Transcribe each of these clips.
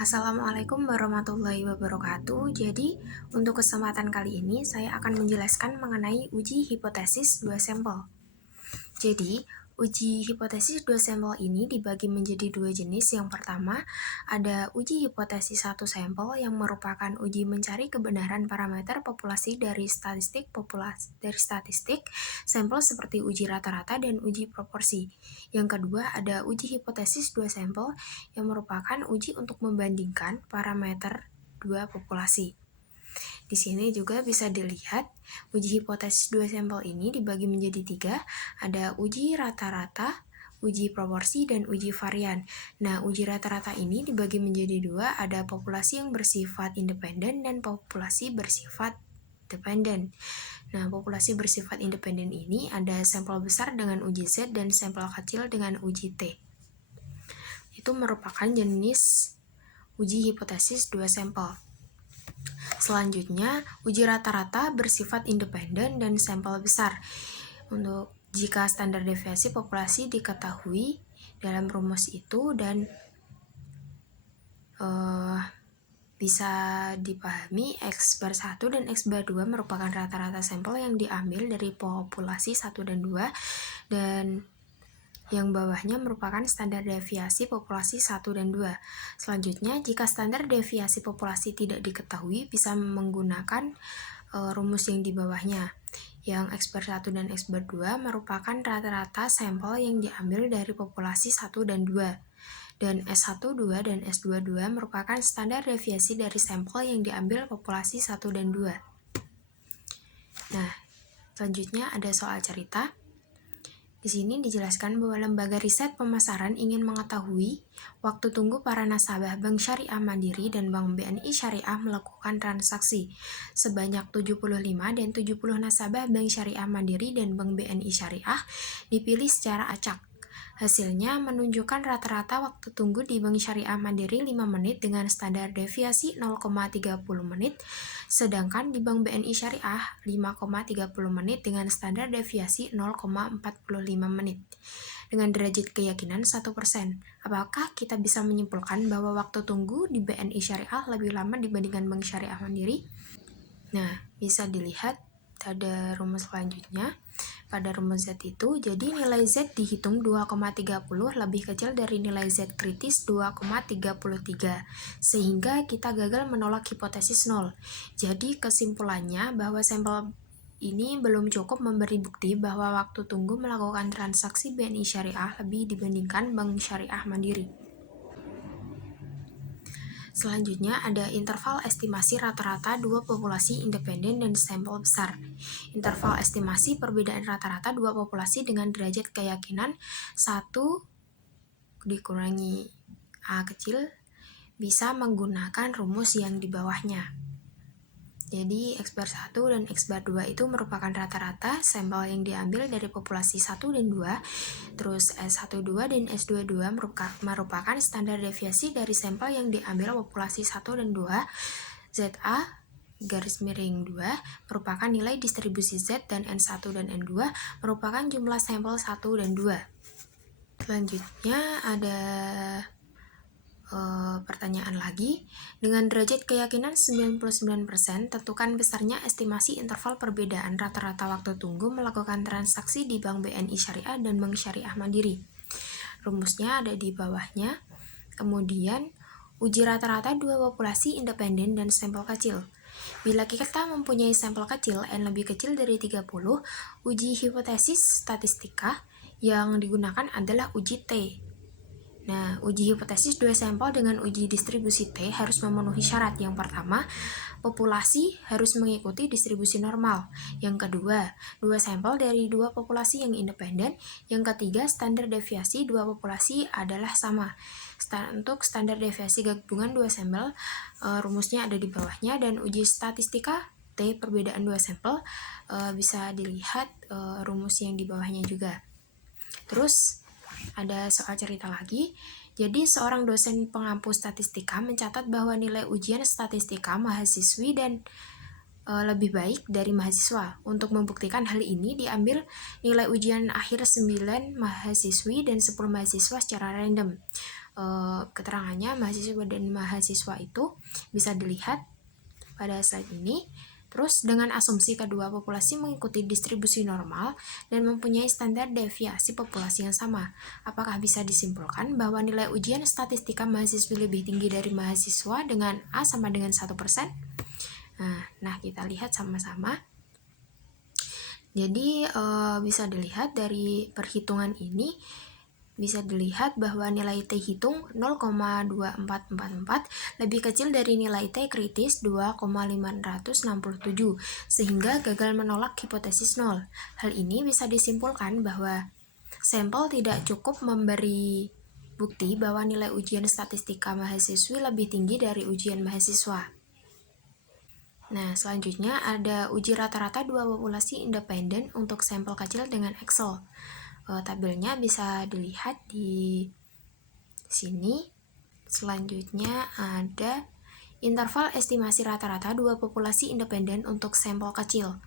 Assalamualaikum warahmatullahi wabarakatuh. Jadi, untuk kesempatan kali ini saya akan menjelaskan mengenai uji hipotesis dua sampel. Jadi, uji hipotesis dua sampel ini dibagi menjadi dua jenis. Yang pertama, ada uji hipotesis satu sampel yang merupakan uji mencari kebenaran parameter populasi dari statistik sampel seperti uji rata-rata dan uji proporsi. Yang kedua, ada uji hipotesis dua sampel yang merupakan uji untuk membandingkan parameter dua populasi. Di sini juga bisa dilihat uji hipotesis dua sampel ini dibagi menjadi tiga, ada uji rata-rata, uji proporsi, dan uji varian. Nah, uji rata-rata ini dibagi menjadi dua, ada populasi yang bersifat independen dan populasi bersifat dependen. Nah, populasi bersifat independen ini ada sampel besar dengan uji Z dan sampel kecil dengan uji T. Itu merupakan jenis uji hipotesis dua sampel. Selanjutnya, uji rata-rata bersifat independen dan sampel besar. Untuk jika standar deviasi populasi diketahui dalam rumus itu dan bisa dipahami X bar 1 dan X bar 2 merupakan rata-rata sampel yang diambil dari populasi 1 dan 2 dan yang bawahnya merupakan standar deviasi populasi 1 dan 2. Selanjutnya, jika standar deviasi populasi tidak diketahui, bisa menggunakan rumus yang di bawahnya. Yang X bar 1 dan X bar 2 merupakan rata-rata sampel yang diambil dari populasi 1 dan 2. Dan S12 dan S22 merupakan standar deviasi dari sampel yang diambil populasi 1 dan 2. Nah, selanjutnya ada soal cerita. Di sini dijelaskan bahwa lembaga riset pemasaran ingin mengetahui waktu tunggu para nasabah Bank Syariah Mandiri dan Bank BNI Syariah melakukan transaksi. Sebanyak 75 dan 70 nasabah Bank Syariah Mandiri dan Bank BNI Syariah dipilih secara acak. Hasilnya menunjukkan rata-rata waktu tunggu di Bank Syariah Mandiri 5 menit dengan standar deviasi 0,30 menit, sedangkan di Bank BNI Syariah 5,30 menit dengan standar deviasi 0,45 menit. Dengan derajat keyakinan 1%, apakah kita bisa menyimpulkan bahwa waktu tunggu di BNI Syariah lebih lama dibandingkan Bank Syariah Mandiri? Nah, bisa dilihat ada rumus selanjutnya. Pada rumus Z itu, jadi nilai Z dihitung 2,30 lebih kecil dari nilai Z kritis 2,33, sehingga kita gagal menolak hipotesis 0. Jadi kesimpulannya bahwa sampel ini belum cukup memberi bukti bahwa waktu tunggu melakukan transaksi BNI Syariah lebih dibandingkan Bank Syariah Mandiri. Selanjutnya ada interval estimasi rata-rata dua populasi independen dan sampel besar. Interval estimasi perbedaan rata-rata dua populasi dengan derajat keyakinan 1 dikurangi A kecil bisa menggunakan rumus yang di bawahnya. Jadi X bar 1 dan X bar 2 itu merupakan rata-rata sampel yang diambil dari populasi 1 dan 2. Terus S12 dan S22 merupakan standar deviasi dari sampel yang diambil populasi 1 dan 2. ZA garis miring 2 merupakan nilai distribusi Z dan N1 dan N2 merupakan jumlah sampel 1 dan 2. Selanjutnya ada pertanyaan lagi. Dengan derajat keyakinan 99%, tentukan besarnya estimasi interval perbedaan rata-rata waktu tunggu melakukan transaksi di Bank BNI Syariah dan Bank Syariah Mandiri. Rumusnya ada di bawahnya. Kemudian, uji rata-rata dua populasi independen dan sampel kecil. Bila kita mempunyai sampel kecil N lebih kecil dari 30, uji hipotesis statistika yang digunakan adalah uji T. Nah, uji hipotesis dua sampel dengan uji distribusi T harus memenuhi syarat. Yang pertama, populasi harus mengikuti distribusi normal. Yang kedua, dua sampel dari dua populasi yang independen. Yang ketiga, standar deviasi dua populasi adalah sama. Untuk standar deviasi gabungan dua sampel, rumusnya ada di bawahnya, dan uji statistika T perbedaan dua sampel bisa dilihat rumus yang di bawahnya juga. Terus ada soal cerita lagi. Jadi seorang dosen pengampu statistika mencatat bahwa nilai ujian statistika mahasiswi dan lebih baik dari mahasiswa. Untuk membuktikan hal ini diambil nilai ujian akhir 9 mahasiswi dan 10 mahasiswa secara random. Keterangannya mahasiswa dan mahasiswa itu bisa dilihat pada slide ini. Terus dengan asumsi kedua populasi mengikuti distribusi normal dan mempunyai standar deviasi populasi yang sama, apakah bisa disimpulkan bahwa nilai ujian statistika mahasiswi lebih tinggi dari mahasiswa dengan A sama dengan 1%? Nah, kita lihat sama-sama. Jadi bisa dilihat dari perhitungan ini, bisa dilihat bahwa nilai T hitung 0,2444 lebih kecil dari nilai T kritis 2,567, sehingga gagal menolak hipotesis 0. Hal ini bisa disimpulkan bahwa sampel tidak cukup memberi bukti bahwa nilai ujian statistika mahasiswi lebih tinggi dari ujian mahasiswa. Nah, selanjutnya ada uji rata-rata dua populasi independen untuk sampel kecil dengan Excel. Tabelnya bisa dilihat di sini. Selanjutnya ada interval estimasi rata-rata dua populasi independen untuk sampel kecil.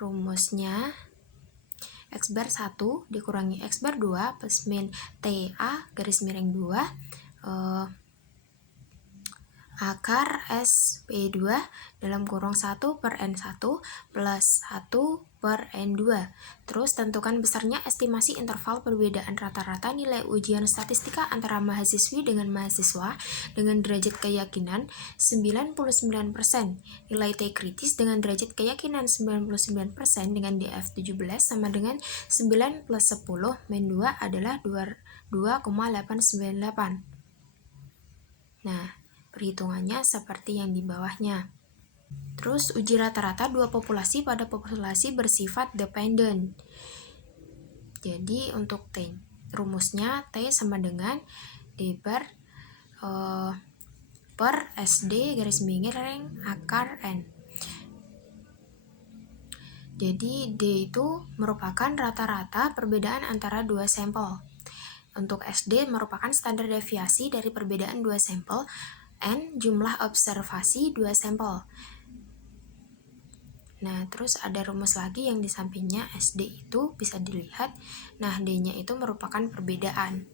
Rumusnya X bar 1 dikurangi X bar 2 plus min TA garis miring 2 akar S P2 dalam kurung 1 per N1 plus 1 per N2. Terus tentukan besarnya estimasi interval perbedaan rata-rata nilai ujian statistika antara mahasiswi dengan mahasiswa dengan derajat keyakinan 99%. Nilai T kritis dengan derajat keyakinan 99% dengan DF 17 sama dengan 9 plus 10 min 2 adalah 2,898. Nah, perhitungannya seperti yang di bawahnya. Terus uji rata-rata dua populasi pada populasi bersifat dependen. Jadi untuk T, rumusnya T sama dengan D bar per SD garis miring akar N. Jadi D itu merupakan rata-rata perbedaan antara dua sampel. Untuk SD merupakan standar deviasi dari perbedaan dua sampel. N jumlah observasi 2 sampel. Nah, terus ada rumus lagi yang di sampingnya SD itu bisa dilihat. Nah, D-nya itu merupakan perbedaan.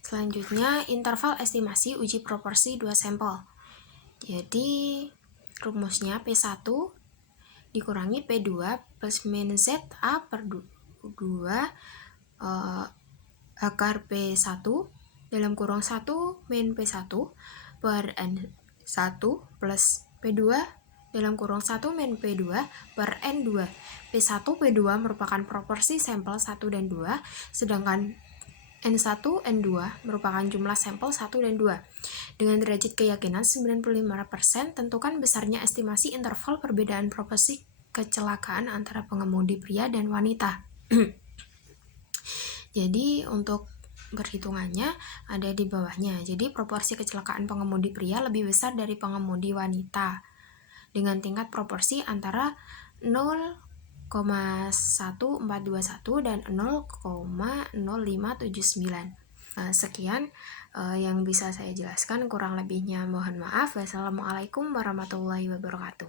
Selanjutnya, interval estimasi uji proporsi 2 sampel. Jadi, rumusnya P1 dikurangi P2 plus min ZA per 2 akar P1 dalam kurung 1 min P1 per N1 plus P2 dalam kurung 1 min P2 per N2. P1, P2 merupakan proporsi sampel 1 dan 2, sedangkan N1, N2 merupakan jumlah sampel 1 dan 2. Dengan derajat keyakinan 95%, tentukan besarnya estimasi interval perbedaan proporsi kecelakaan antara pengemudi pria dan wanita. Jadi untuk perhitungannya ada di bawahnya. Jadi proporsi kecelakaan pengemudi pria lebih besar dari pengemudi wanita dengan tingkat proporsi antara 0,1421 dan 0,0579. Sekian yang bisa saya jelaskan, kurang lebihnya mohon maaf. Wassalamualaikum warahmatullahi wabarakatuh.